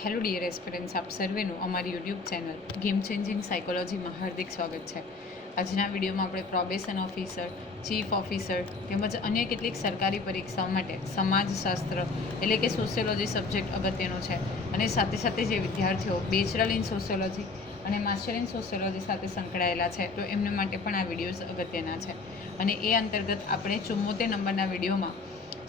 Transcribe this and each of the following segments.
Hello dear aspirants, આપ સર્વેનું અમારી YouTube channel game changing સાયકોલોજીમાં હાર્દિક સ્વાગત છે. આજના વિડીયોમાં આપણે પ્રોબેશન ઓફિસર, ચીફ ઓફિસર તેમજ અન્ય કેટલીક સરકારી પરીક્ષાઓ માટે સમાજશાસ્ત્ર એટલે કે સોશિયોલોજી સબ્જેક્ટ અગત્યનો છે અને સાથે સાથે જે વિદ્યાર્થીઓ બેચરલ ઇન સોશિયોલોજી અને માસ્ટર ઇન સોશિયોલોજી સાથે સંકળાયેલા છે તો એમને માટે પણ આ વિડીયોઝ અગત્યના છે. અને એ અંતર્ગત આપણે 74 નંબરના વિડીયોમાં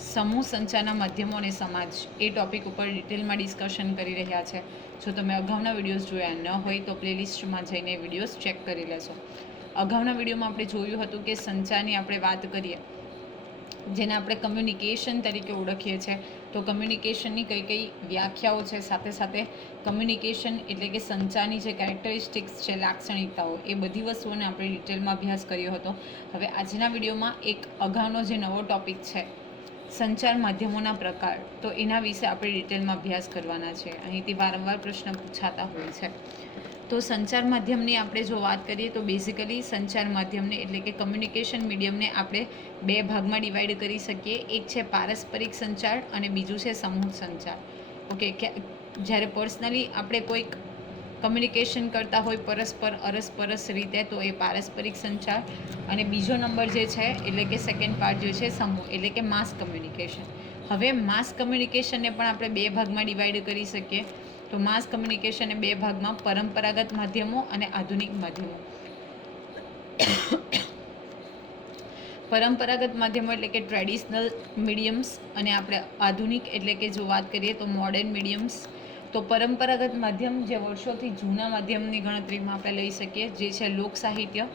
સમૂહ સંચારના માધ્યમો અને સમાજ એ ટૉપિક ઉપર ડિટેલમાં ડિસ્કશન કરી રહ્યા છે. જો તમે અગાઉના વિડીયોઝ જોયા ન હોય તો પ્લેલિસ્ટમાં જઈને વિડીયોઝ ચેક કરી લેશો. અગાઉના વિડીયોમાં આપણે જોયું હતું કે સંચારની આપણે વાત કરીએ, જેને આપણે કમ્યુનિકેશન તરીકે ઓળખીએ છીએ. તો કમ્યુનિકેશનની કઈ કઈ વ્યાખ્યાઓ છે, સાથે સાથે કમ્યુનિકેશન એટલે કે સંચારની જે કેરેક્ટરિસ્ટિક્સ છે, લાક્ષણિકતાઓ, એ બધી વસ્તુઓને આપણે ડિટેલમાં અભ્યાસ કર્યો હતો. હવે આજના વિડીયોમાં એક અગાઉનો જે નવો ટૉપિક છે, સંચાર માધ્યમોના પ્રકાર, તો એના વિશે આપણે ડિટેલમાં અભ્યાસ કરવાના છે. અહીંથી વારંવાર પ્રશ્ન પૂછાતા હોય છે. તો સંચાર માધ્યમની આપણે જો વાત કરીએ તો બેઝિકલી સંચાર માધ્યમને એટલે કે કમ્યુનિકેશન મીડિયમને આપણે બે ભાગમાં ડિવાઈડ કરી શકીએ. એક છે પારસ્પરિક સંચાર અને બીજું છે સમૂહ સંચાર. ઓકે, જ્યારે પર્સનલી આપણે કોઈક કમ્યુનિકેશન કરતા હોય પરસ્પર અરસપરસ રીતે, તો એ પારસ્પરિક સંચાર. અને બીજો નંબર જે છે એટલે કે સેકન્ડ પાર્ટ જે છે સમૂહ એટલે કે માસ કમ્યુનિકેશન. હવે માસ કમ્યુનિકેશનને પણ આપણે બે ભાગમાં ડિવાઈડ કરી શકીએ. તો માસ કમ્યુનિકેશનને બે ભાગમાં પરંપરાગત માધ્યમો અને આધુનિક માધ્યમો. પરંપરાગત માધ્યમો એટલે કે ટ્રેડિશનલ મીડિયમ્સ અને આપણે આધુનિક એટલે કે જો વાત કરીએ તો મોડર્ન મીડિયમ્સ. તો પરંપરાગત માધ્યમ જે વર્ષોથી જૂના માધ્યમની ગણતરીમાં આપણે લઈ શકીએ, જે છે લોક સાહિત્ય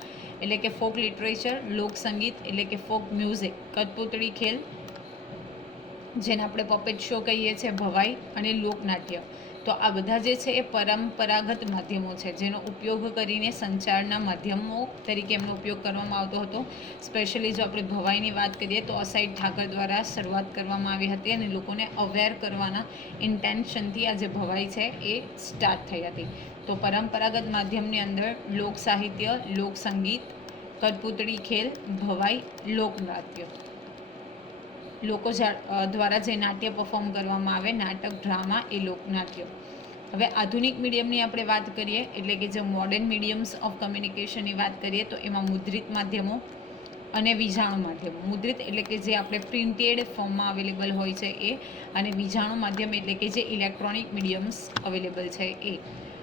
એટલે કે ફોક લિટરેચર, લોક સંગીત એટલે કે ફોક મ્યુઝિક, કઠપૂતળી ખેલ જેને આપણે પપેટ શો કહીએ છીએ, ભવાઈ અને લોકનાટ્ય. તો આ બધા જે છે એ પરંપરાગત માધ્યમો છે, જેનો ઉપયોગ કરીને સંચારના માધ્યમો તરીકે એમનો ઉપયોગ કરવામાં આવતો હતો. સ્પેશિયલી જો આપણે ભવાઈની વાત કરીએ તો અસાઈડ ઠાકર દ્વારા શરૂઆત કરવામાં આવી હતી અને લોકોને અવેર કરવાના ઇન્ટેન્શનથી આ જે ભવાઈ છે એ સ્ટાર્ટ થઈ હતી. તો પરંપરાગત માધ્યમની અંદર લોક સાહિત્ય, લોક સંગીત, કઠપૂતળી ખેલ, ભવાઈ, લોકનાટ્ય, લોકો દ્વારા જે નાટ્ય પરફોર્મ કરવામાં આવે, નાટક, ડ્રામા, એ લોકનાટ્ય. હવે આધુનિક મીડિયમની આપણે વાત કરીએ એટલે કે જે મોડર્ન મીડિયમ્સ ઓફ કમ્યુનિકેશનની વાત કરીએ તો એમાં મુદ્રિત માધ્યમો અને વિજાણુ માધ્યમો. મુદ્રિત એટલે કે જે આપણે પ્રિન્ટેડ ફોર્મમાં અવેલેબલ હોય છે એ, અને વિજાણુ માધ્યમ એટલે કે જે ઇલેક્ટ્રોનિક મીડિયમ્સ અવેલેબલ છે એ.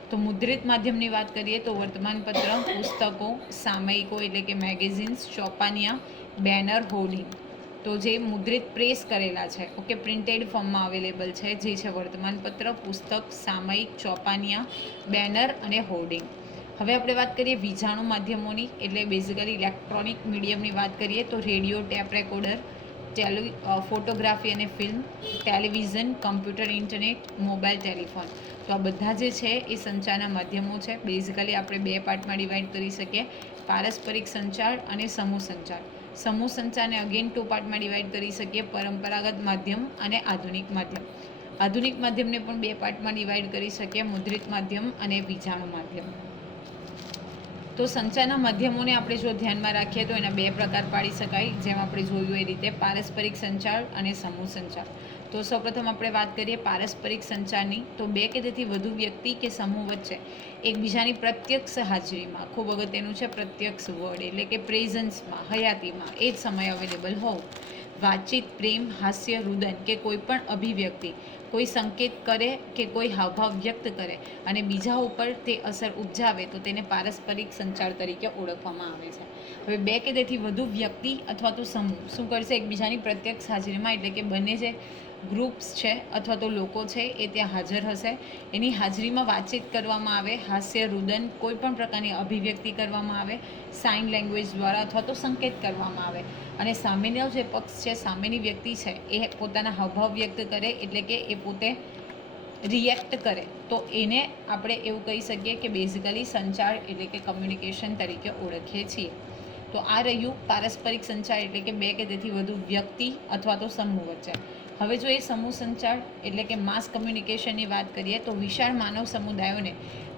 તો મુદ્રિત માધ્યમની વાત કરીએ તો વર્તમાનપત્ર, પુસ્તકો, સામયિકો એટલે કે મેગેઝિન્સ, ચોપાનિયા, બેનર, હોર્ડિંગ. તો જે મુદ્રિત પ્રેસ કરેલા છે, ઓકે, પ્રિન્ટેડ ફોર્મમાં અવેલેબલ છે, જે છે વર્તમાનપત્ર, પુસ્તક, સામયિક, ચોપાનિયા, બેનર અને હોર્ડિંગ. હવે આપણે વાત કરીએ વિજાણુ માધ્યમોની એટલે બેઝિકલી ઇલેક્ટ્રોનિક મીડિયમની વાત કરીએ તો રેડિયો, ટેપ રેકોર્ડર, ફોટોગ્રાફી અને film, television, computer, internet, mobile telephone. તો આ બધા જે છે એ સંચારના માધ્યમો છે. બેઝિકલી આપણે બે પાર્ટમાં ડિવાઈડ કરી શકીએ, પારસ્પરિક સંચાર અને સમૂહ સંચાર. સમૂહ સંચારને અગેન ટુ પાર્ટમાં ડિવાઈડ કરી શકીએ, પરંપરાગત માધ્યમ અને આધુનિક માધ્યમ. આધુનિક માધ્યમને પણ બે પાર્ટમાં ડિવાઈડ કરી શકીએ, મુદ્રિત માધ્યમ અને વિજાણુ માધ્યમ. તો સંચારના માધ્યમોને આપણે જો ધ્યાનમાં રાખીએ તો એના બે પ્રકાર પાડી શકાય, જેમ આપણે જોયું એ રીતે પારસ્પરિક સંચાર અને સમૂહ સંચાર. તો સૌપ્રથમ આપણે વાત કરીએ પારસ્પરિક સંચારની. તો બે કે તેથી વધુ વ્યક્તિ કે સમૂહ વચ્ચે એકબીજાની પ્રત્યક્ષ હાજરીમાં, ખૂબ અગત્યનું છે પ્રત્યક્ષ વર્ડ એટલે કે પ્રેઝન્સમાં, હયાતીમાં, એ જ સમય અવેલેબલ હોવું, વાતચીત, પ્રેમ, હાસ્ય, રુદન કે કોઈ પણ અભિવ્યક્તિ, કોઈ સંકેત કરે કે કોઈ હાવભાવ વ્યક્ત કરે અને બીજા ઉપર તે અસર ઉપજાવે તો તેને પારસ્પરિક સંચાર તરીકે ઓળખવામાં આવે છે. હવે બે કે તેથી વધુ વ્યક્તિ અથવા તો સમૂહ શું કરશે, એકબીજાની પ્રત્યક્ષ હાજરીમાં એટલે કે બંને જે ગ્રુપ્સ છે અથવા તો લોકો છે એ ત્યાં હાજર હશે, એની હાજરીમાં વાતચીત કરવામાં આવે, હાસ્ય, રુદન, કોઈ પણ પ્રકારની અભિવ્યક્તિ કરવામાં આવે, સાઇન લેંગ્વેજ દ્વારા અથવા તો સંકેત કરવામાં આવે, અને સામેનો જે પક્ષ છે, સામેની વ્યક્તિ છે, એ પોતાના હાવભાવ વ્યક્ત કરે એટલે કે એ પોતે રિએક્ટ કરે, તો એને આપણે એવું કહી શકીએ કે બેઝિકલી સંચાર એટલે કે કમ્યુનિકેશન તરીકે ઓળખીએ છીએ. તો આ રહ્યું પારસ્પરિક સંચાર એટલે કે બે કે તેથી વધુ વ્યક્તિ અથવા તો સમૂહ વચ્ચે. હવે જો એ સમૂહ સંચાર એટલે કે માસ કમ્યુનિકેશનની વાત કરીએ તો વિશાળ માનવ સમુદાયોને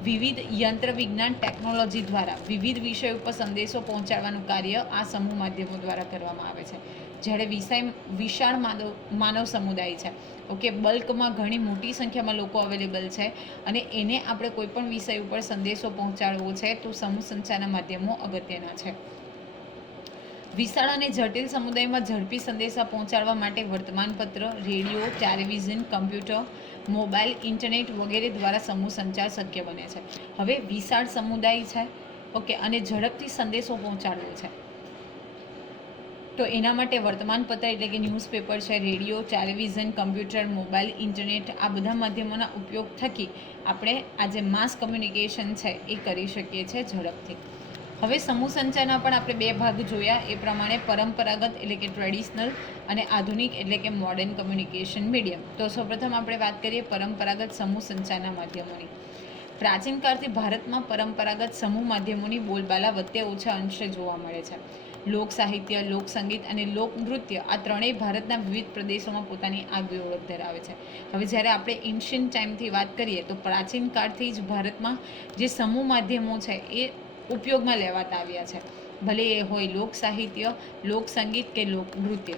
વિવિધ યંત્ર વિજ્ઞાન ટેકનોલોજી દ્વારા વિવિધ વિષયો ઉપર સંદેશો પહોંચાડવાનું કાર્ય આ સમૂહ માધ્યમો દ્વારા કરવામાં આવે છે. જ્યારે વિશાળ માનવ સમુદાય છે, ઓકે, બલ્કમાં ઘણી મોટી સંખ્યામાં લોકો અવેલેબલ છે અને એને આપણે કોઈ પણ વિષય ઉપર સંદેશો પહોંચાડવો છે તો સમૂહ સંચારના માધ્યમો અગત્યના છે. વિશાળ અને જટિલ સમુદાયમાં ઝડપી સંદેશા પહોંચાડવા માટે વર્તમાનપત્ર, radio, television, computer, mobile, internet વગેરે દ્વારા સમૂહ સંચાર શક્ય બને છે. હવે વિશાળ સમુદાય છે, ઓકે, અને ઝડપથી સંદેશો પહોંચાડવો છે તો એના માટે વર્તમાનપત્ર એટલે કે ન્યૂઝપેપર છે, radio, television, computer, mobile, internet આ બધા માધ્યમોના ઉપયોગ થકી આપણે આ જે માસ કમ્યુનિકેશન છે એ કરી શકીએ છીએ ઝડપથી. હવે સમૂહ સંચારના પણ આપણે બે ભાગ જોયા એ પ્રમાણે પરંપરાગત એટલે કે ટ્રેડિશનલ અને આધુનિક એટલે કે મોડર્ન કમ્યુનિકેશન મીડિયમ. તો સૌપ્રથમ આપણે વાત કરીએ પરંપરાગત સમૂહ સંચારના માધ્યમોની. પ્રાચીન કાળથી ભારતમાં પરંપરાગત સમૂહ માધ્યમોની બોલબાલા વચ્ચે ઓછા અંશે જોવા મળે છે. લોક સાહિત્ય, લોકસંગીત અને લોકનૃત્ય આ ત્રણેય ભારતના વિવિધ પ્રદેશોમાં પોતાની આગવી ઓળખ ધરાવે છે. હવે જ્યારે આપણે એન્શિયન્ટ ટાઈમથી વાત કરીએ તો પ્રાચીન કાળથી જ ભારતમાં જે સમૂહ માધ્યમો છે એ ઉપયોગમાં લેવાતા આવ્યા છે, ભલે એ હોય લોક સાહિત્ય, લોકસંગીત કે લોકનૃત્ય.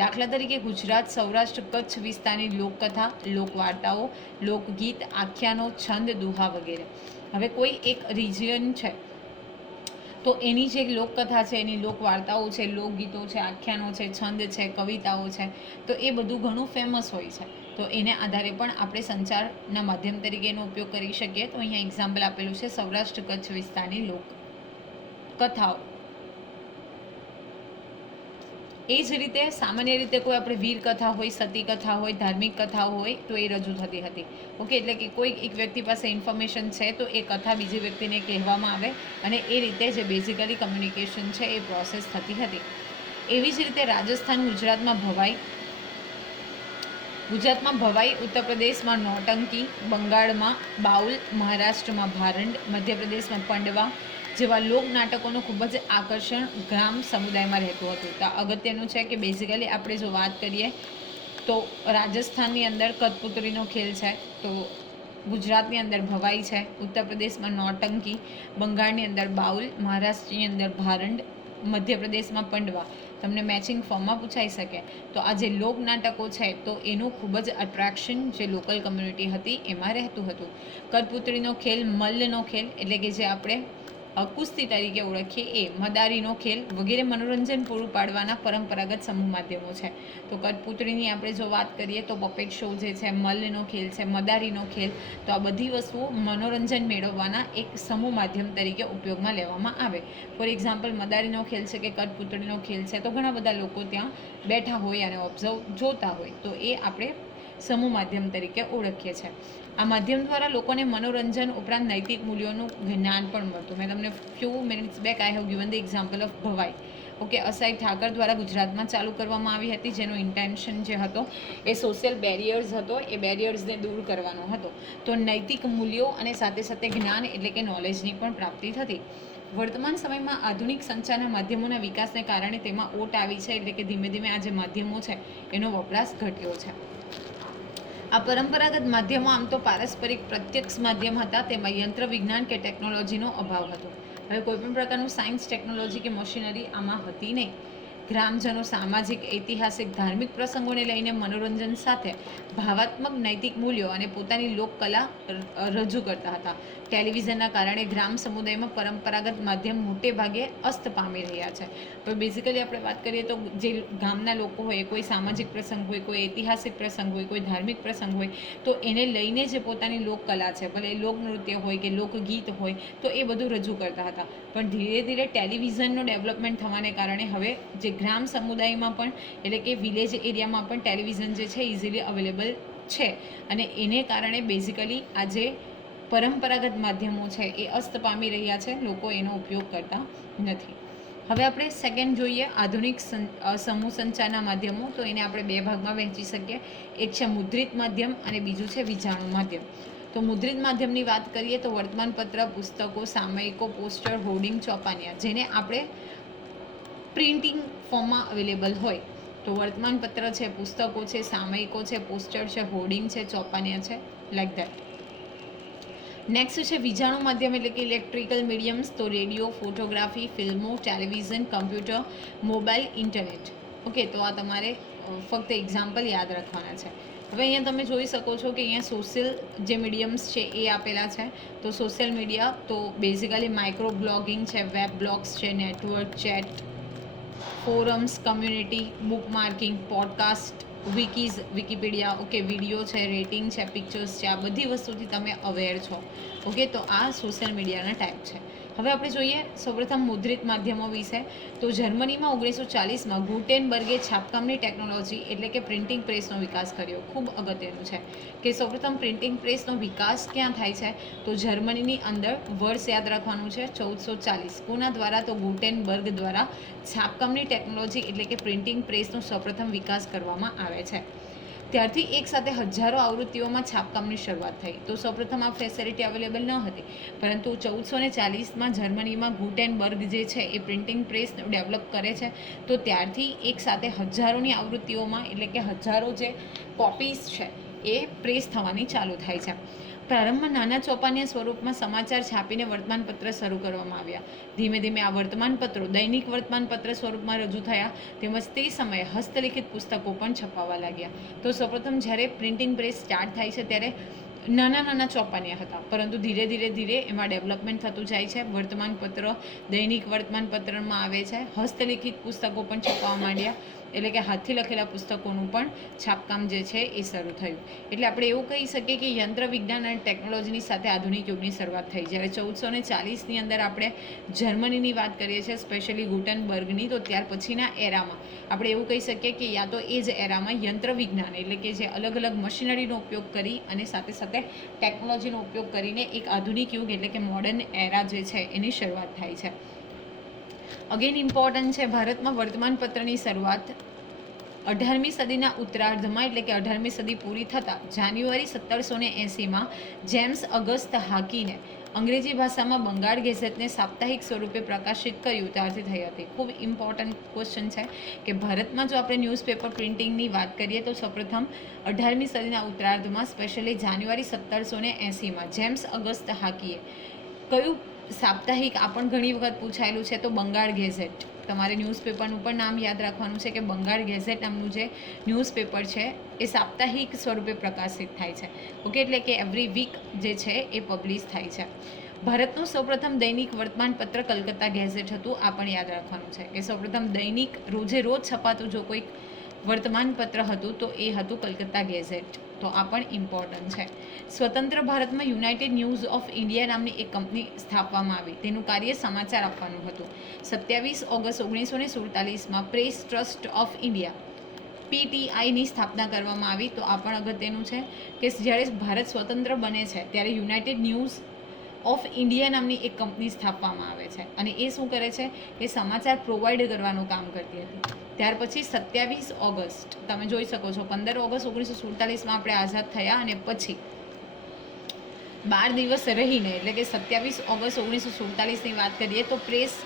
દાખલા તરીકે ગુજરાત, સૌરાષ્ટ્ર, કચ્છ વિસ્તારની લોકકથા, લોકવાર્તાઓ, લોકગીત, આખ્યાનો, છંદ, દુહા વગેરે. હવે કોઈ એક રિજિયન છે તો એની જે લોકકથા છે, એની લોકવાર્તાઓ છે, લોકગીતો છે, આખ્યાનો છે, છંદ છે, કવિતાઓ છે, તો એ બધું ઘણું ફેમસ હોય છે. તો એને આધારે પણ આપણે સંચારના માધ્યમ તરીકે એનો ઉપયોગ કરી શકીએ. તો અહીંયા એક્ઝામ્પલ આપેલું છે સૌરાષ્ટ્ર કચ્છ વિસ્તારની લોકકથાઓ. એ જ રીતે સામાન્ય રીતે કોઈ આપણે વીર કથા હોય, સતી કથા હોય, ધાર્મિક કથાઓ હોય તો એ રજૂ થતી હતી, ઓકે. એટલે કે કોઈ એક વ્યક્તિ પાસે ઇન્ફોર્મેશન છે તો એ કથા બીજી વ્યક્તિને કહેવામાં આવે અને એ રીતે જે બેઝિકલી કમ્યુનિકેશન છે એ પ્રોસેસ થતી હતી. એવી જ રીતે રાજસ્થાન, ગુજરાતમાં ભવાઈ, ઉત્તર પ્રદેશમાં નૌટંકી, બંગાળમાં બાઉલ, મહારાષ્ટ્રમાં ભારંડ, મધ્યપ્રદેશમાં પંડવા જેવા લોક નાટકોનું ખૂબ જ આકર્ષણ ગ્રામ સમુદાયમાં રહેતું હતું. તો અગત્યનું છે કે બેઝિકલી આપણે જો વાત કરીએ તો રાજસ્થાનની અંદર કઠપુતળીનો ખેલ છે, તો ગુજરાતની અંદર ભવાઈ છે, ઉત્તર પ્રદેશમાં નૌટંકી, બંગાળની અંદર બાઉલ, મહારાષ્ટ્રની અંદર ભારંડ, મધ્યપ્રદેશમાં પંડવા. તમને મેચિંગ ફોર્મમાં પૂછાઈ શકે. તો આ જે લોક નાટકો છે તો એનું ખૂબ જ અટ્રેક્શન જે લોકલ કમ્યુનિટી હતી એમાં રહેતું હતું. કઠપુતળીનો ખેલ, મલ્લનો ખેલ એટલે કે જે આપણે કુસ્તી તરીકે ઓળખીએ એ, મદારીનો ખેલ વગેરે મનોરંજન પૂરું પાડવાના પરંપરાગત સમૂહ માધ્યમો છે. તો કઠપુતળીની આપણે જો વાત કરીએ તો પપેટ શો જે છે, મલ્લનો ખેલ છે, મદારીનો ખેલ, તો આ બધી વસ્તુઓ મનોરંજન મેળવવાના એક સમૂહ માધ્યમ તરીકે ઉપયોગમાં લેવામાં આવે. ફોર એક્ઝામ્પલ મદારીનો ખેલ છે કે કઠપુતળીનો ખેલ છે તો ઘણા બધા લોકો ત્યાં બેઠા હોય અને ઓબ્ઝર્વ જોતા હોય, તો એ આપણે સમૂહ માધ્યમ તરીકે ઓળખીએ છીએ. આ માધ્યમ દ્વારા લોકોને મનોરંજન ઉપરાંત નૈતિક મૂલ્યોનું જ્ઞાન પણ મળતું. મેં તમને few minutes back I have given the example of Bhavai, okay. Asaita Thakar દ્વારા ગુજરાતમાં ચાલુ કરવામાં આવી હતી, જેનો ઇન્ટેન્શન જે હતો એ સોશિયલ બેરિયર્સ હતો, એ બેરિયર્સને દૂર કરવાનો હતો. તો નૈતિક મૂલ્યો અને સાથે સાથે જ્ઞાન એટલે કે નોલેજની પણ પ્રાપ્તિ થતી. વર્તમાન સમયમાં આધુનિક સંચારના માધ્યમોના વિકાસને કારણે તેમાં ઓટ આવી છે, એટલે કે ધીમે ધીમે આ જે માધ્યમો છે એનો વપરાશ ઘટ્યો છે. આ પરંપરાગત માધ્યમો આમ તો પારસ્પરિક પ્રત્યક્ષ માધ્યમ હતા, તેમાં યંત્ર વિજ્ઞાન કે ટેકનોલોજીનો અભાવ હતો. હવે કોઈપણ પ્રકારનું સાયન્સ, ટેકનોલોજી કે મશીનરી આમાં હતી નહીં. ગ્રામજનો સામાજિક, ઐતિહાસિક, ધાર્મિક પ્રસંગોને લઈને મનોરંજન સાથે ભાવાત્મક નૈતિક મૂલ્યો અને પોતાની લોકકલા રજૂ કરતા હતા. ટેલિવિઝનના કારણે ગ્રામ સમુદાયમાં પરંપરાગત માધ્યમ મોટે ભાગે અસ્ત પામી રહ્યા છે. તો બેઝિકલી આપણે વાત કરીએ તો જે ગામના લોકો હોય, કોઈ સામાજિક પ્રસંગ હોય, કોઈ ઐતિહાસિક પ્રસંગ હોય, કોઈ ધાર્મિક પ્રસંગ હોય, તો એને લઈને જે પોતાની લોકકલા છે, ભલે લોકનૃત્ય હોય કે લોકગીત હોય, તો એ બધું રજૂ કરતા હતા. પણ ધીરે ધીરે ટેલિવિઝનનું ડેવલપમેન્ટ થવાને કારણે હવે જે ગ્રામ સમુદાયમાં પણ એટલે કે વિલેજ એરિયામાં પણ ટેલિવિઝન જે છે ઇઝીલી અવેલેબલ છે અને એને કારણે બેઝિકલી આ જે પરંપરાગત માધ્યમો છે એ અસ્ત પામી રહ્યા છે, લોકો એનો ઉપયોગ કરતા નથી. હવે આપણે સેકન્ડ જોઈએ આધુનિક સમૂહ સંચારના માધ્યમો. તો એને આપણે બે ભાગમાં વહેંચી શકીએ. એક છે મુદ્રિત માધ્યમ અને બીજું છે વિજાણુ માધ્યમ. તો મુદ્રિત માધ્યમની વાત કરીએ તો વર્તમાનપત્ર, પુસ્તકો, સામયિકો, પોસ્ટર, હોર્ડિંગ, ચોપાનિયા, જેને આપણે પ્રિન્ટિંગ ફોર્મમાં અવેલેબલ હોય. તો વર્તમાનપત્ર છે, પુસ્તકો છે, સામયિકો છે, પોસ્ટર છે, હોર્ડિંગ છે, ચોપાનિયા છે, લાઈક દેટ. નેક્સ્ટ છે વિજાણુ માધ્યમ એટલે કે ઇલેક્ટ્રિકલ મીડિયમ્સ. તો રેડિયો, ફોટોગ્રાફી, ફિલ્મો, television, computer, mobile, internet. Okay, તો આ તમારે ફક્ત એક્ઝામ્પલ યાદ રાખવાના છે. હવે અહીંયા તમે જોઈ શકો છો કે અહીંયા સોશિયલ જે મીડિયમ્સ છે એ આપેલા છે. તો સોશિયલ મીડિયા તો બેઝિકલી માઇક્રો બ્લોગિંગ છે, વેબ બ્લોગ્સ છે, network chat, forums, community, bookmarking, podcast, wikis, Wikipedia, okay, video છે, રેટિંગ છે, પિક્ચર્સ છે, આ બધી વસ્તુથી તમે અવેર છો. ઓકે, તો આ સોશિયલ મીડિયાના ટાઈપ છે. હવે આપણે જોઈએ સૌપ્રથમ મુદ્રિત માધ્યમો વિશે. તો જર્મનીમાં 1940માં ગુટેનબર્ગે છાપકામની ટેકનોલોજી એટલે કે પ્રિન્ટિંગ પ્રેસનો વિકાસ કર્યો. ખૂબ અગત્યનું છે કે સૌપ્રથમ પ્રિન્ટિંગ પ્રેસનો વિકાસ ક્યાં થાય છે? તો જર્મનીની અંદર. વર્ષ યાદ રાખવાનું છે 1440. કોના દ્વારા? તો ગુટેનબર્ગ દ્વારા છાપકામની ટેકનોલોજી એટલે કે પ્રિન્ટિંગ પ્રેસનો સૌપ્રથમ વિકાસ કરવામાં આવે છે. ત્યારથી એક સાથે હજારો આવૃત્તિઓમાં છાપકામની શરૂઆત થઈ. તો સૌપ્રથમ આ ફેસિલિટી અવેલેબલ ન હતી, પરંતુ 1440માં જર્મનીમાં ગુટેનબર્ગ જે છે એ પ્રિન્ટિંગ પ્રેસ ડેવલપ કરે છે. તો ત્યારથી એક સાથે હજારોની આવૃત્તિઓમાં એટલે કે હજારો જે કોપીઝ છે એ પ્રેસ થવાની ચાલુ થાય છે. પ્રારંભમાં નાના ચોપાનિયા સ્વરૂપમાં સમાચાર છાપીને વર્તમાનપત્ર શરૂ કરવામાં આવ્યા. ધીમે ધીમે આ વર્તમાનપત્રો દૈનિક વર્તમાનપત્ર સ્વરૂપમાં રજૂ થયા. તેમજ તે સમયે હસ્તલિખિત પુસ્તકો પણ છપાવા લાગ્યા. તો સૌપ્રથમ જ્યારે પ્રિન્ટિંગ પ્રેસ સ્ટાર્ટ થાય છે ત્યારે નાના નાના ચોપાનિયા હતા, પરંતુ ધીરે ધીરે એમાં ડેવલપમેન્ટ થતું જાય છે. વર્તમાનપત્ર દૈનિક વર્તમાનપત્રમાં આવે છે. હસ્તલિખિત પુસ્તકો પણ છપાવવા માંડ્યા, એટલે કે હાથથી લખેલા પુસ્તકોનું પણ છાપકામ જે છે એ શરૂ થયું. એટલે આપણે એવું કહી શકીએ કે યંત્ર વિજ્ઞાન અને ટેકનોલોજીની સાથે આધુનિક યુગની શરૂઆત થઈ. જ્યારે 1440ની અંદર આપણે જર્મનીની વાત કરીએ છીએ, સ્પેશિયલી ગુટેનબર્ગની, તો ત્યાર પછીના એરામાં આપણે એવું કહી શકીએ કે યા તો એ જ એરામાં યંત્ર વિજ્ઞાન એટલે કે જે અલગ અલગ મશીનરીનો ઉપયોગ કરી અને સાથે સાથે ટેકનોલોજીનો ઉપયોગ કરીને એક આધુનિક યુગ એટલે કે મોડર્ન એરા જે છે એની શરૂઆત થાય છે. અગેન ઇમ્પોર્ટન્ટ છે, ભારતમાં વર્તમાનપત્રની શરૂઆત 18મી સદીના ઉત્તરાર્ધમાં એટલે કે 18મી સદી પૂરી થતાં જાન્યુઆરી 1780માં જેમ્સ અગસ્ત હાકીને અંગ્રેજી ભાષામાં બંગાળ ગેઝેટને સાપ્તાહિક સ્વરૂપે પ્રકાશિત કર્યું ત્યારથી થઈ હતી. ખૂબ ઇમ્પોર્ટન્ટ ક્વેશ્ચન છે કે ભારતમાં જો આપણે ન્યૂઝપેપર પ્રિન્ટિંગની વાત કરીએ તો સૌપ્રથમ 18મી સદીના ઉત્તરાર્ધમાં સ્પેશિયલી જાન્યુઆરી 1780માં જેમ્સ અગસ્ત હાકીએ કયું સાપ્તાહિક આ પણ ઘણી વખત પૂછાયેલું છે, તો બંગાળ ગેઝેટ. તમારે ન્યૂઝપેપરનું પણ નામ યાદ રાખવાનું છે કે બંગાળ ગેઝેટ નામનું જે ન્યૂઝપેપર છે એ સાપ્તાહિક સ્વરૂપે પ્રકાશિત થાય છે. ઓકે, એટલે કે એવરી વીક જે છે એ પબ્લિશ થાય છે. ભારતનું સૌપ્રથમ દૈનિક વર્તમાનપત્ર કલકત્તા ગેઝેટ હતું. આ પણ યાદ રાખવાનું છે કે સૌપ્રથમ દૈનિક રોજે રોજ છપાતું જો કોઈક વર્તમાનપત્ર હતું તો એ હતું કલકત્તા ગેઝેટ. તો આ પણ ઇમ્પોર્ટન્ટ છે. સ્વતંત્ર ભારતમાં યુનાઇટેડ ન્યૂઝ ઓફ ઇન્ડિયા નામની એક કંપની સ્થાપવામાં આવી. તેનું કાર્ય સમાચાર આપવાનું હતું. 27 ઓગસ્ટ 1947માં પ્રેસ ટ્રસ્ટ ઓફ ઇન્ડિયા PTIની સ્થાપના કરવામાં આવી. તો આ પણ અગત્યનું છે કે જ્યારે ભારત સ્વતંત્ર બને છે ત્યારે યુનાઇટેડ ન્યૂઝ ઓફ ઇન્ડિયા નામની એક કંપની સ્થાપવામાં આવે છે અને એ શું કરે છે કે સમાચાર પ્રોવાઈડ કરવાનું કામ કરતી હતી. ત્યાર પછી 27 ઓગસ્ટ તમે જોઈ શકો છો, 15 ઓગસ્ટ 1947માં આપણે આઝાદ થયા અને પછી 12 દિવસ રહીને એટલે કે 27 ઓગસ્ટ 1947ની વાત કરીએ તો press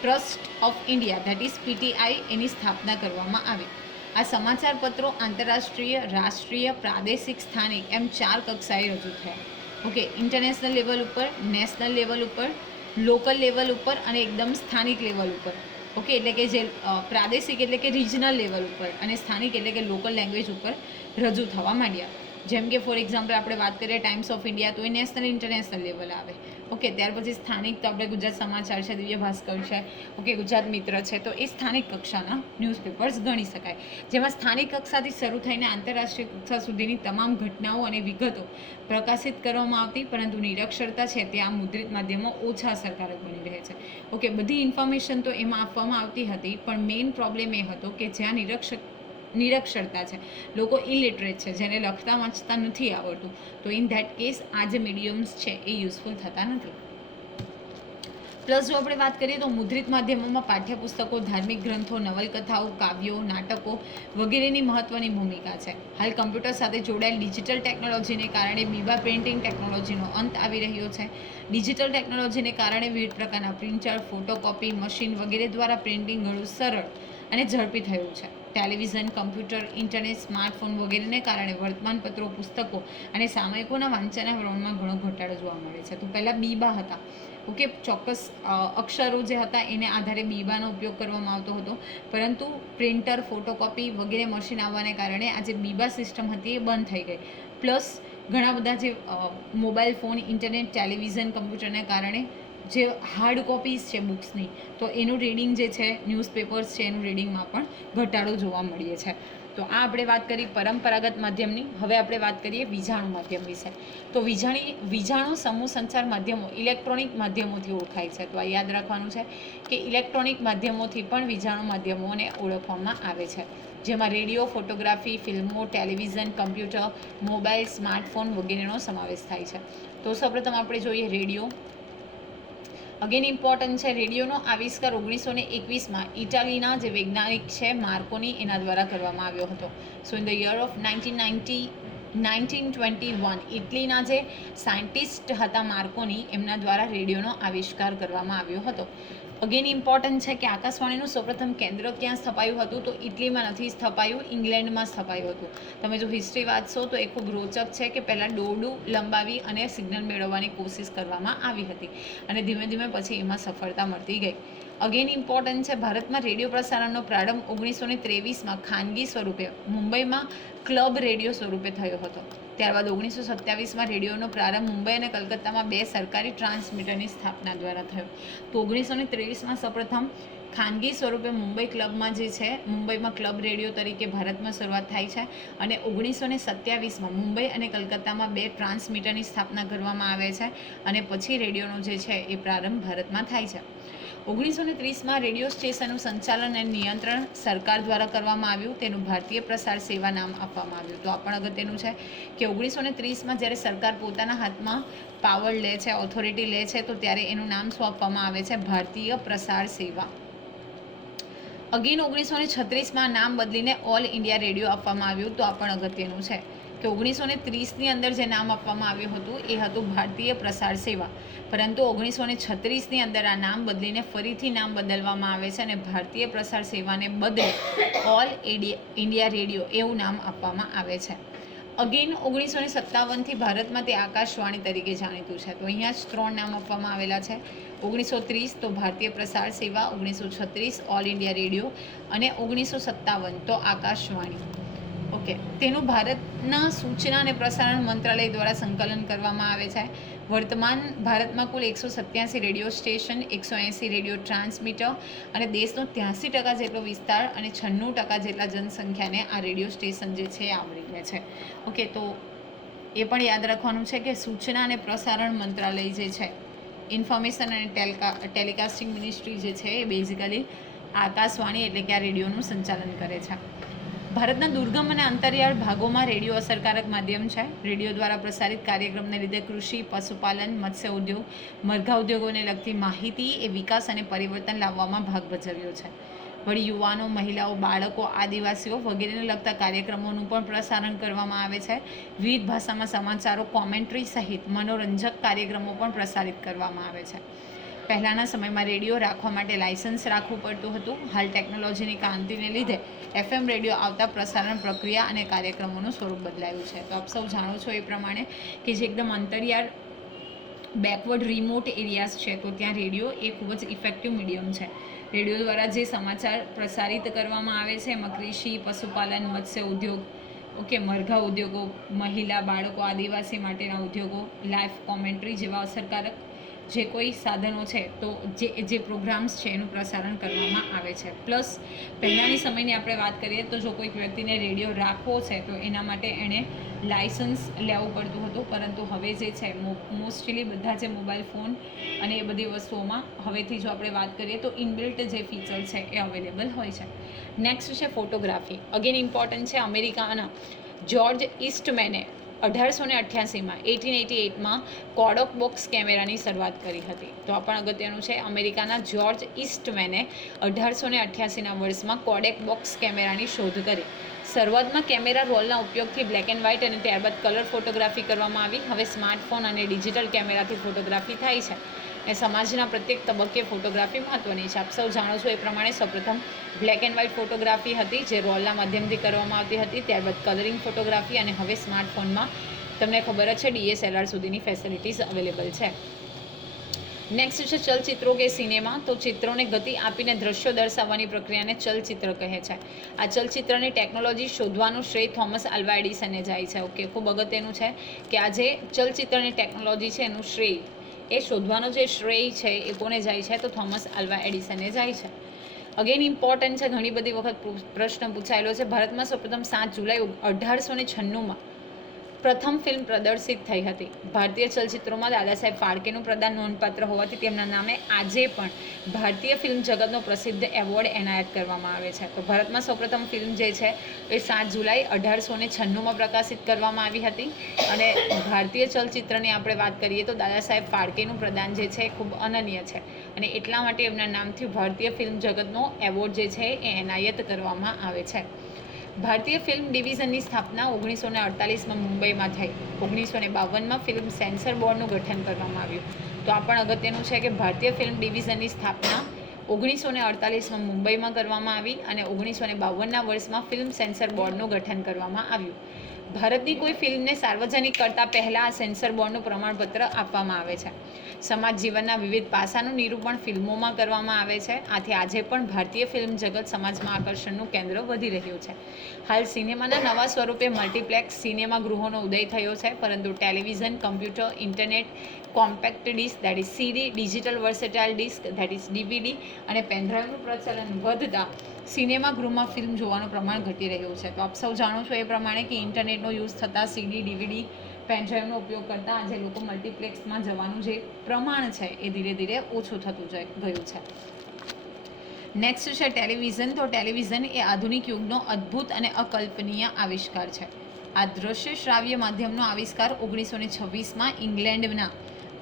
trust of India that is PTI એની સ્થાપના કરવામાં આવી. આ સમાચાર પત્રો આંતરરાષ્ટ્રીય, રાષ્ટ્રીય, પ્રાદેશિક, સ્થાનિક એમ 4 કક્ષાએ રજૂ થયા. ઓકે, ઇન્ટરનેશનલ લેવલ ઉપર, નેશનલ લેવલ ઉપર, લોકલ લેવલ ઉપર અને એકદમ સ્થાનિક લેવલ ઉપર. ઓકે, એટલે કે જે પ્રાદેશિક એટલે કે રિજનલ લેવલ ઉપર અને સ્થાનિક એટલે કે લોકલ લેંગ્વેજ ઉપર રજૂ થવા માંડ્યા. જેમ કે ફોર એક્ઝામ્પલ આપણે વાત કરીએ ટાઈમ્સ ઓફ ઇન્ડિયા તો એ નેશનલ ઇન્ટરનેશનલ લેવલ આવે. ઓકે, ત્યાર પછી સ્થાનિક તો આપણે ગુજરાત સમાચાર છે, દિવ્ય ભાસ્કર છે, ઓકે, ગુજરાત મિત્ર છે, તો એ સ્થાનિક કક્ષાના ન્યૂઝપેપર્સ ગણી શકાય. જેમાં સ્થાનિક કક્ષાથી શરૂ થઈને આંતરરાષ્ટ્રીય કક્ષા સુધીની તમામ ઘટનાઓ અને વિગતો પ્રકાશિત કરવામાં આવતી, પરંતુ નિરક્ષરતા છે તે આ મુદ્રિત માધ્યમો ઓછા અસરકારક બની રહે છે. ઓકે, બધી ઇન્ફોર્મેશન તો એમાં આપવામાં આવતી હતી, પણ મેઇન પ્રોબ્લેમ એ હતો કે જ્યાં નિરક્ષરતા છે, લોકો ઇલિટરેટ છે, જેને લખતા વાંચતા નથી આવડતું, તો ઇન ધેટ કેસ આ જે મીડિયમ્સ છે એ યુઝફુલ થતા નથી. પ્લસ જો આપણે વાત કરીએ તો મુદ્રિત માધ્યમોમાં પાઠ્યપુસ્તકો, ધાર્મિક ગ્રંથો, નવલકથાઓ, કાવ્યો, નાટકો વગેરેની મહત્ત્વની ભૂમિકા છે. હાલ કમ્પ્યુટર સાથે જોડાયેલ ડિજિટલ ટેકનોલોજીને કારણે બીબા પ્રિન્ટિંગ ટેકનોલોજીનો અંત આવી રહ્યો છે. ડિજિટલ ટેકનોલોજીને કારણે વિવિધ પ્રકારના પ્રિન્ટર, ફોટોકોપી મશીન વગેરે દ્વારા પ્રિન્ટિંગ ઘણું સરળ અને ઝડપી થયું છે. ટેલિવિઝન, કમ્પ્યુટર, ઇન્ટરનેટ, સ્માર્ટફોન વગેરેને કારણે વર્તમાનપત્રો, પુસ્તકો અને સામયિકોના વાંચનના પ્રમાણમાં ઘણો ઘટાડો જોવા મળે છે. તો પહેલાં બીબા હતા, ઓકે, ચોક્કસ અક્ષરો જે હતા એને આધારે બીબાનો ઉપયોગ કરવામાં આવતો હતો, પરંતુ પ્રિન્ટર, ફોટોકોપી વગેરે મશીન આવવાને કારણે આ જે બીબા સિસ્ટમ હતી એ બંધ થઈ ગઈ. પ્લસ ઘણા બધા જે મોબાઈલ ફોન, ઇન્ટરનેટ, ટેલિવિઝન, કમ્પ્યુટરને કારણે જે હાર્ડ કોપીઝ છે બુક્સની, તો એનું રીડિંગ જે છે, ન્યૂઝપેપર્સ છે, એનું રીડિંગમાં પણ ઘટાડો જોવા મળીએ છે. તો આ આપણે વાત કરી પરંપરાગત માધ્યમની. હવે આપણે વાત કરીએ વીજાણુ માધ્યમ વિશે. તો વીજાણુ સમૂહ સંચાર માધ્યમો ઇલેક્ટ્રોનિક માધ્યમોથી ઓળખાય છે. તો આ યાદ રાખવાનું છે કે ઇલેક્ટ્રોનિક માધ્યમોથી પણ વીજાણુ માધ્યમોને ઓળખવામાં આવે છે, જેમાં રેડિયો, ફોટોગ્રાફી, ફિલ્મો, ટેલિવિઝન, કમ્પ્યુટર, મોબાઈલ, સ્માર્ટફોન વગેરેનો સમાવેશ થાય છે. તો સૌપ્રથમ આપણે જોઈએ રેડિયો. અગેન ઇમ્પોર્ટન્ટ છે, રેડિયોનો આવિષ્કાર 1921માં ઇટાલીના જે વૈજ્ઞાનિક છે માર્કોની એના દ્વારા કરવામાં આવ્યો હતો. સો ઇન ધ યર ઓફ 1921 ઇટલીના જે સાયન્ટિસ્ટ હતા માર્કોની, એમના દ્વારા રેડિયોનો આવિષ્કાર કરવામાં આવ્યો હતો. અગેન ઇમ્પોર્ટન્ટ છે કે આકાશવાણીનું સૌપ્રથમ કેન્દ્ર ક્યાં સ્થપાયું હતું? તો ઇટલીમાં નથી સ્થપાયું, ઇંગ્લેન્ડમાં સ્થપાયું હતું. તમે જો હિસ્ટ્રી વાંચશો તો એ ખૂબ રોચક છે કે પહેલાં દોરડું લંબાવી અને સિગ્નલ મેળવવાની કોશિશ કરવામાં આવી હતી અને ધીમે ધીમે પછી એમાં સફળતા મળતી ગઈ. અગેન ઇમ્પોર્ટન્ટ છે, ભારતમાં રેડિયો પ્રસારણનો પ્રારંભ 1923માં ખાનગી સ્વરૂપે મુંબઈમાં ક્લબ રેડિયો સ્વરૂપે થયો હતો. ત્યારબાદ 1927માં રેડિયોનો પ્રારંભ મુંબઈ અને કલકત્તામાં 2 સરકારી ટ્રાન્સમીટરની સ્થાપના દ્વારા થયો. તો 1923માં સૌપ્રથમ ખાનગી સ્વરૂપે મુંબઈ ક્લબમાં જે છે, મુંબઈમાં ક્લબ રેડિયો તરીકે ભારતમાં શરૂઆત થાય છે અને 1927માં મુંબઈ અને કલકત્તામાં 2 ટ્રાન્સમીટરની સ્થાપના કરવામાં આવે છે અને પછી રેડિયોનો જે છે એ પ્રારંભ ભારતમાં થાય છે. 1930માં રેડિયો સ્ટેશનનું સંચાલન અને નિયંત્રણ સરકાર દ્વારા કરવામાં આવ્યું. તેનું ભારતીય પ્રસાર સેવા નામ આપવામાં આવ્યું. તો આ પણ અગત્યનું છે કે 1930માં જ્યારે સરકાર પોતાના હાથમાં પાવર લે છે, ઓથોરિટી લે છે, તો ત્યારે એનું નામ શું આપવામાં આવે છે? ભારતીય પ્રસાર સેવા. અગેન 1936માં નામ બદલીને ઓલ ઇન્ડિયા રેડિયો આપવામાં આવ્યું. તો આ પણ અગત્યનું છે કે 1930ની અંદર જે નામ આપવામાં આવ્યું હતું એ હતું ભારતીય પ્રસાર સેવા, પરંતુ 1936ની અંદર આ નામ બદલીને ફરીથી નામ બદલવામાં આવે છે અને ભારતીય પ્રસાર સેવાને બદલે ઓલ ઇન્ડિયા રેડિયો એવું નામ આપવામાં આવે છે. અગેન 1957થી ભારતમાં તે આકાશવાણી તરીકે જાણીતું છે. તો અહીંયા જ 3 નામ આપવામાં આવેલા છે. 1930 તો ભારતીય પ્રસાર સેવા, 1936 ઓલ ઇન્ડિયા રેડિયો અને 1957 તો આકાશવાણી. ઓકે, તેનું ભારતના સૂચના અને પ્રસારણ મંત્રાલય દ્વારા સંકલન કરવામાં આવે છે. વર્તમાન ભારતમાં કુલ 187 રેડિયો સ્ટેશન, 180 રેડિયો ટ્રાન્સમીટર અને દેશનો 83% જેટલો વિસ્તાર અને 96% જેટલા જનસંખ્યાને આ રેડિયો સ્ટેશન જે છે આવરી લે છે. ઓકે, તો એ પણ યાદ રાખવાનું છે કે સૂચના અને પ્રસારણ મંત્રાલય જે છે, ઇન્ફોર્મેશન અને ટેલિકાસ્ટિંગ મિનિસ્ટ્રી જે છે, એ બેઝિકલી આકાશવાણી એટલે કે આ રેડિયોનું સંચાલન કરે છે. ભારતના દુર્ગમ અને અંતરિયાળ ભાગોમાં રેડિયો અસરકારક માધ્યમ છે. રેડિયો દ્વારા પ્રસારિત કાર્યક્રમને લીધે કૃષિ, પશુપાલન, મત્સ્ય ઉદ્યોગ, મરઘા ઉદ્યોગોને લગતી માહિતી એ વિકાસ અને પરિવર્તન લાવવામાં ભાગ ભજવ્યો છે. વળી યુવાનો, મહિલાઓ, બાળકો, આદિવાસીઓ વગેરેને લગતા કાર્યક્રમોનું પણ પ્રસારણ કરવામાં આવે છે. વિવિધ ભાષામાં સમાચારો, કોમેન્ટ્રી સહિત મનોરંજક કાર્યક્રમો પણ પ્રસારિત કરવામાં આવે છે. પહેલાંના સમયમાં રેડિયો રાખવા માટે લાયસન્સ રાખવું પડતું હતું. હાલ ટેકનોલોજીની ક્રાંતિને લીધે FM રેડિયો આવતા પ્રસારણ પ્રક્રિયા અને કાર્યક્રમોનું સ્વરૂપ બદલાયું છે. તો આપ સૌ જાણો છો એ પ્રમાણે કે જે એકદમ અંતરિયાળ બેકવર્ડ રિમોટ એરિયાઝ છે, તો ત્યાં રેડિયો એ ખૂબ જ ઇફેક્ટિવ મીડિયમ છે. રેડિયો દ્વારા જે સમાચાર પ્રસારિત કરવામાં આવે છે એમાં કૃષિ, પશુપાલન, મત્સ્ય ઉદ્યોગ, ઓકે, મરઘા ઉદ્યોગો, મહિલા, બાળકો, આદિવાસી માટેના ઉદ્યોગો, લાઈવ કોમેન્ટ્રી જેવા અસરકારક જે કોઈ સાધનો છે, તો જે પ્રોગ્રામ્સ છે એનું પ્રસારણ કરવામાં આવે છે. પ્લસ પહેલાંની સમયની આપણે વાત કરીએ તો જો કોઈક વ્યક્તિને રેડિયો રાખવો છે તો એના માટે એણે લાયસન્સ લેવું પડતું હતું, પરંતુ હવે જે છે મોસ્ટલી બધા જે મોબાઈલ ફોન અને એ બધી વસ્તુઓમાં હવેથી જો આપણે વાત કરીએ તો ઇનબિલ્ટ જે ફીચર છે એ અવેલેબલ હોય છે. નેક્સ્ટ છે ફોટોગ્રાફી. અગેન ઇમ્પોર્ટન્ટ છે, અમેરિકાના જ્યોર્જ ઇસ્ટમેને 1888માં કોડોક બોક્સ કેમેરાની શરૂઆત કરી હતી. તો આ પણ અગત્યનું છે. અમેરિકાના જ્યોર્જ ઇસ્ટમેને 1888ના વર્ષમાં કોડેક બોક્સ કેમેરાની શોધ કરી. શરૂઆતમાં કેમેરા રોલના ઉપયોગથી બ્લેક એન્ડ વ્હાઇટ અને ત્યારબાદ કલર ફોટોગ્રાફી કરવામાં આવી. હવે સ્માર્ટફોન અને ડિજિટલ કેમેરાથી ફોટોગ્રાફી થાય છે. એ સમાજના પ્રત્યેક તબક્કે ફોટોગ્રાફી મહત્ત્વની છે. આપ સૌ જાણો છો એ પ્રમાણે સૌપ્રથમ બ્લેક એન્ડ વ્હાઇટ ફોટોગ્રાફી હતી, જે રોલના માધ્યમથી કરવામાં આવતી હતી. ત્યારબાદ કલરિંગ ફોટોગ્રાફી, અને હવે સ્માર્ટફોનમાં તમને ખબર જ છે DSLR સુધીની ફેસિલિટીઝ અવેલેબલ છે. નેક્સ્ટ છે ચલચિત્રો કે સિનેમા. તો ચિત્રોને ગતિ આપીને દ્રશ્યો દર્શાવવાની પ્રક્રિયાને ચલચિત્ર કહે છે. આ ચલચિત્રની ટેકનોલોજી શોધવાનું શ્રેય થોમસ આલ્વા એડિસનને જાય છે. ઓકે, ખૂબ અગત્યનું છે કે આ જે ચલચિત્રની ટેકનોલોજી છે એનું શ્રેય, એ શોધવાનો જે શ્રેય છે એ કોને જાય છે? તો થોમસ આલ્વા એડિસનને જાય છે. અગેન ઇમ્પોર્ટન્ટ છે, ઘણી બધી વખત પ્રશ્ન પૂછાયેલો છે. ભારતમાં સૌપ્રથમ 7 જુલાઈ 1896 પ્રથમ ફિલ્મ પ્રદર્શિત થઈ હતી. ભારતીય ચલચિત્રોમાં દાદા સાહેબ ફાળકેનું પ્રદાન નોંધપાત્ર હોવાથી તેમના નામે આજે પણ ભારતીય ફિલ્મ જગતનો પ્રસિદ્ધ એવોર્ડ એનાયત કરવામાં આવે છે. તો ભારતમાં સૌપ્રથમ ફિલ્મ જે છે એ 7 જુલાઈ 1896 પ્રકાશિત કરવામાં આવી હતી. અને ભારતીય ચલચિત્રની આપણે વાત કરીએ તો દાદા સાહેબ ફાળકેનું પ્રદાન જે છે એ ખૂબ અનન્ય છે, અને એટલા માટે એમના નામથી ભારતીય ફિલ્મ જગતનો એવોર્ડ જે છે એ એનાયત કરવામાં આવે છે. ભારતીય ફિલ્મ ડિવિઝનની સ્થાપના 1948માં મુંબઈમાં થઈ. 1952માં ફિલ્મ સેન્સર બોર્ડનું ગઠન કરવામાં આવ્યું. તો આ પણ અગત્યનું છે કે ભારતીય ફિલ્મ ડિવિઝનની સ્થાપના 1948માં મુંબઈમાં કરવામાં આવી, અને 1952ના વર્ષમાં ફિલ્મ સેન્સર બોર્ડનું ગઠન કરવામાં આવ્યું. ભારતની કોઈ ફિલ્મને સાર્વજનિક કરતાં પહેલાં આ સેન્સર બોર્ડનું પ્રમાણપત્ર આપવામાં આવે છે. સમાજ જીવનના વિવિધ પાસાનું નિરૂપણ ફિલ્મોમાં કરવામાં આવે છે. આથી આજે પણ ભારતીય ફિલ્મ જગત સમાજમાં આકર્ષણનું કેન્દ્ર વધી રહ્યું છે. હાલ સિનેમાના નવા સ્વરૂપે મલ્ટીપ્લેક્સ સિનેમા ગૃહોનો ઉદય થયો છે, પરંતુ television, computer, internet, compact disc that is CD, digital versatile disc that is DVD અને પેનડ્રાઈવનું પ્રચલન વધતા સિનેમા ગૃહમાં ફિલ્મ જોવાનું પ્રમાણ ઘટી રહ્યું છે. તો આપ સૌ જાણો છો એ પ્રમાણે કે ઇન્ટરનેટનો યુઝ થતાં CD, DVD, પેનડ્રાઈવનો ઉપયોગ કરતાં આજે લોકો મલ્ટીપ્લેક્સમાં જવાનું જે પ્રમાણ છે એ ધીરે ધીરે ઓછું થતું ગયું છે. નેક્સ્ટ છે ટેલિવિઝન. તો ટેલિવિઝન એ આધુનિક યુગનો અદ્ભુત અને અકલ્પનીય આવિષ્કાર છે. આ દ્રશ્ય શ્રાવ્ય માધ્યમનો આવિષ્કાર 1926માં ઇંગ્લેન્ડના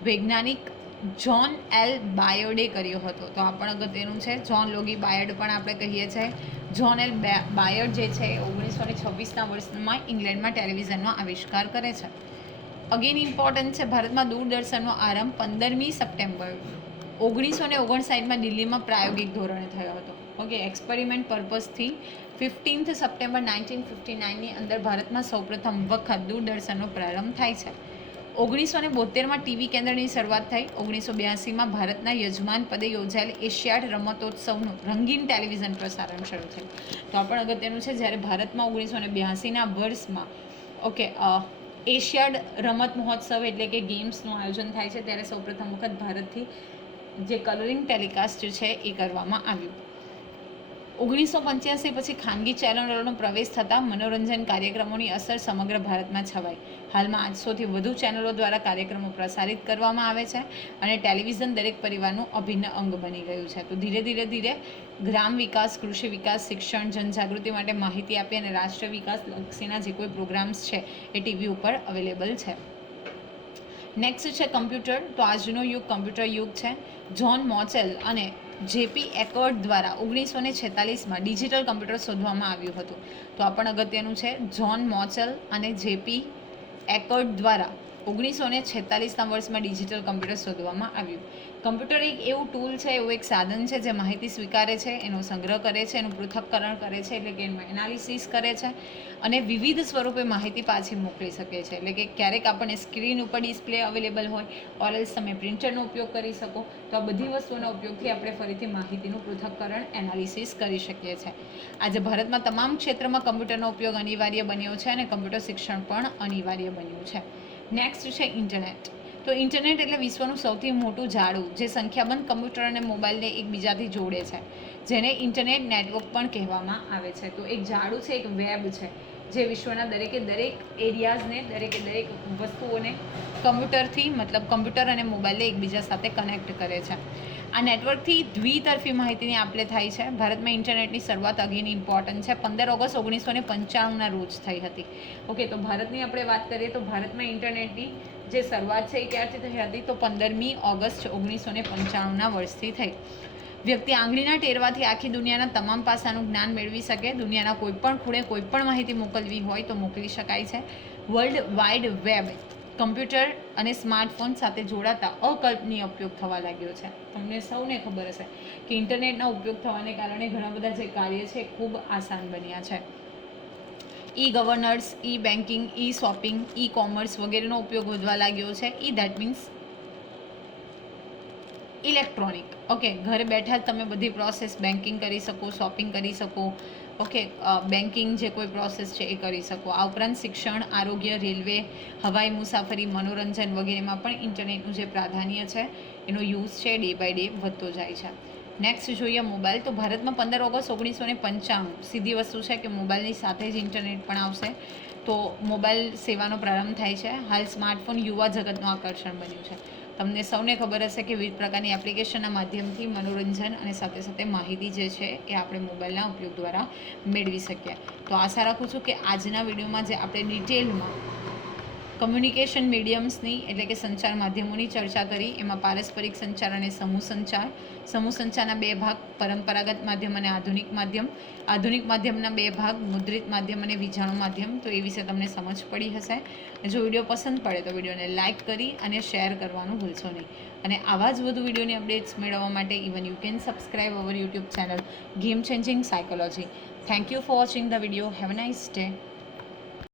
વૈજ્ઞાનિક જ્હોન એલ બાયોડે કર્યો હતો. તો આ પણ અગત્યનું છે. જ્હોન લોગી બાયર્ડ પણ આપણે કહીએ છીએ. જ્હોન એલ બાયર્ડ જે છે 1926ના વર્ષમાં ઇંગ્લેન્ડમાં ટેલિવિઝનનો આવિષ્કાર કરે છે. અગેન ઇમ્પોર્ટન્ટ છે, ભારતમાં દૂરદર્શનનો આરંભ 15મી સપ્ટેમ્બર 1959માં દિલ્હીમાં પ્રાયોગિક ધોરણે થયો હતો. ઓકે, એક્સપેરિમેન્ટ પર્પઝથી 15th સપ્ટેમ્બર 1959ની અંદર ભારતમાં સૌપ્રથમ વખત દૂરદર્શનનો પ્રારંભ થાય છે. 1972માં ટીવી કેન્દ્રની શરૂઆત થઈ. 1982માં ભારતના યજમાન પદે યોજાયેલ એશિયાડ રમતોત્સવનું રંગીન ટેલિવિઝન પ્રસારણ શરૂ થયું. તો આ પણ અગત્યનું છે, જ્યારે ભારતમાં 1982ના વર્ષમાં એશિયાડ રમત મહોત્સવ એટલે કે ગેમ્સનું આયોજન થાય છે, ત્યારે સૌપ્રથમ વખત ભારતથી જે કલરિંગ ટેલિકાસ્ટ છે એ કરવામાં આવ્યું. 1985 પછી ખાનગી ચેનલોનો પ્રવેશ થતાં મનોરંજન કાર્યક્રમોની અસર સમગ્ર ભારતમાં છવાઈ. હાલમાં 800થી વધુ ચેનલો દ્વારા કાર્યક્રમો પ્રસારિત કરવામાં આવે છે, અને ટેલિવિઝન દરેક પરિવારનું અભિન્ન અંગ બની ગયું છે. તો ધીરે ધીરે ગ્રામ વિકાસ, કૃષિ વિકાસ, શિક્ષણ, જનજાગૃતિ માટે માહિતી આપી અને રાષ્ટ્ર વિકાસ લક્ષીના જે કોઈ પ્રોગ્રામ્સ છે એ ટીવી ઉપર અવેલેબલ છે. નેક્સ્ટ છે કમ્પ્યુટર. તો આજનો યુગ કમ્પ્યુટર યુગ છે. જ્હોન મોચેલ અને JP એકર્ડ દ્વારા 1946માં ડિજિટલ કમ્પ્યુટર શોધવામાં આવ્યું હતું. તો આ પણ અગત્યનું છે. જ્હોન મોચેલ અને JP એકર્ડ દ્વારા 1946ના વર્ષમાં ડિજિટલ કમ્પ્યુટર શોધવામાં આવ્યું. કમ્પ્યુટર એક એવું ટૂલ છે, એવું એક સાધન છે જે માહિતી સ્વીકારે છે, એનો સંગ્રહ કરે છે, એનું પૃથક્કરણ કરે છે, એટલે કે એનું એનાલિસિસ કરે છે, અને વિવિધ સ્વરૂપે માહિતી પાછી મોકલી શકે છે. એટલે કે ક્યારેક આપણને સ્ક્રીન ઉપર ડિસ્પ્લે અવેલેબલ હોય, ઓર એલ્સ તમે પ્રિન્ટરનો ઉપયોગ કરી શકો. તો આ બધી વસ્તુઓના ઉપયોગથી આપણે ફરીથી માહિતીનું પૃથક્કરણ એનાલિસિસ કરી શકીએ છીએ. આજે ભારતમાં તમામ ક્ષેત્રમાં કમ્પ્યુટરનો ઉપયોગ અનિવાર્ય બન્યો છે, અને કમ્પ્યુટર શિક્ષણ પણ અનિવાર્ય બન્યું છે. નેક્સ્ટ છે ઇન્ટરનેટ. તો ઇન્ટરનેટ એટલે વિશ્વનું સૌથી મોટું જાળું જે સંખ્યાબંધ કમ્પ્યુટર અને મોબાઈલને એકબીજાથી જોડે છે, જેને ઇન્ટરનેટ નેટવર્ક પણ કહેવામાં આવે છે. તો એક જાળું છે, એક વેબ છે, જે વિશ્વના દરેક એરિયાઝને, દરેક વસ્તુઓને કમ્પ્યુટર અને મોબાઈલને એકબીજા સાથે કનેક્ટ કરે છે. આ નેટવર્કથી દ્વિતરફી માહિતીની આપલે થાય છે. ભારતમાં ઇન્ટરનેટની શરૂઆત અગેન ઇમ્પોર્ટન્ટ છે, 15 ઓગસ્ટ 1995ના રોજ થઈ હતી. ઓકે, તો ભારતની આપણે વાત કરીએ તો ભારતમાં ઇન્ટરનેટની જે શરૂઆત છે એ ક્યારથી થઈ હતી? તો 15મી ઓગસ્ટ 1995ના વર્ષથી થઈ. વ્યક્તિ આંગળીના ટેરવાથી આખી દુનિયાના તમામ પાસાનું જ્ઞાન મેળવી શકે. દુનિયાના કોઈપણ ખૂણે કોઈપણ માહિતી મોકલવી હોય તો મોકલી શકાય છે. વર્લ્ડ વાઇડ વેબ કમ્પ્યુટર અને સ્માર્ટફોન સાથે જોડાતા અકલ્પનીય ઉપયોગ થવા લાગ્યો છે. તમને સૌને ખબર હશે કે ઇન્ટરનેટના ઉપયોગ થવાને કારણે ઘણા બધા જે કાર્ય છે એ ખૂબ આસાન બન્યા છે. ઈ ગવર્નર્સ, ઈ બેન્કિંગ, ઈ શોપિંગ, ઈ કોમર્સ વગેરેનો ઉપયોગ વધવા લાગ્યો છે. That means electronic. ઓકે, ઘરે બેઠા જ તમે બધી પ્રોસેસ બેન્કિંગ કરી શકો, શોપિંગ કરી શકો, ઓકે, બેન્કિંગ જે કોઈ પ્રોસેસ છે એ કરી શકો. આ ઉપરાંત શિક્ષણ, આરોગ્ય, રેલવે, હવાઈ મુસાફરી, મનોરંજન વગેરેમાં પણ ઇન્ટરનેટનું જે પ્રાધાન્ય છે એનો યુઝ છે ડે બાય ડે વધતો જાય છે. નેક્સ્ટ જોઈએ મોબાઈલ. તો ભારતમાં 15 ઓગસ્ટ 1995 સીધી વસ્તુ છે કે મોબાઈલની સાથે જ ઇન્ટરનેટ પણ આવશે. તો મોબાઈલ સેવાનો પ્રારંભ થાય છે. હાલ સ્માર્ટફોન યુવા જગતનું આકર્ષણ બન્યું છે. તમને સૌને ખબર હશે કે વિવિધ પ્રકારની એપ્લિકેશનના માધ્યમથી મનોરંજન અને સાથે સાથે માહિતી જે છે એ આપણે મોબાઈલના ઉપયોગ દ્વારા મેળવી શકીએ. તો આશા રાખું છું કે આજના વિડીયોમાં જે આપણે ડિટેલમાં કમ્યુનિકેશન મીડિયમ્સની એટલે કે સંચાર માધ્યમોની ચર્ચા કરી, એમાં પારસ્પરિક સંચાર અને સમૂહ સંચાર. સમૂહ સંચારના 2 ભાગ, પરંપરાગત માધ્યમ અને આધુનિક માધ્યમ. આધુનિક માધ્યમના 2 ભાગ, મુદ્રિત માધ્યમ અને વિજાણુ માધ્યમ. તો એ વિશે તમને સમજ પડી હશે. જો વિડીયો પસંદ પડે તો વિડીયોને લાઇક કરી અને શેર કરવાનું ભૂલશો નહીં. અને આવા જ વધુ વિડીયોની અપડેટ્સ મેળવવા માટે even you can subscribe our YouTube channel game changing psychology. Thank you for watching the video. Have a nice day.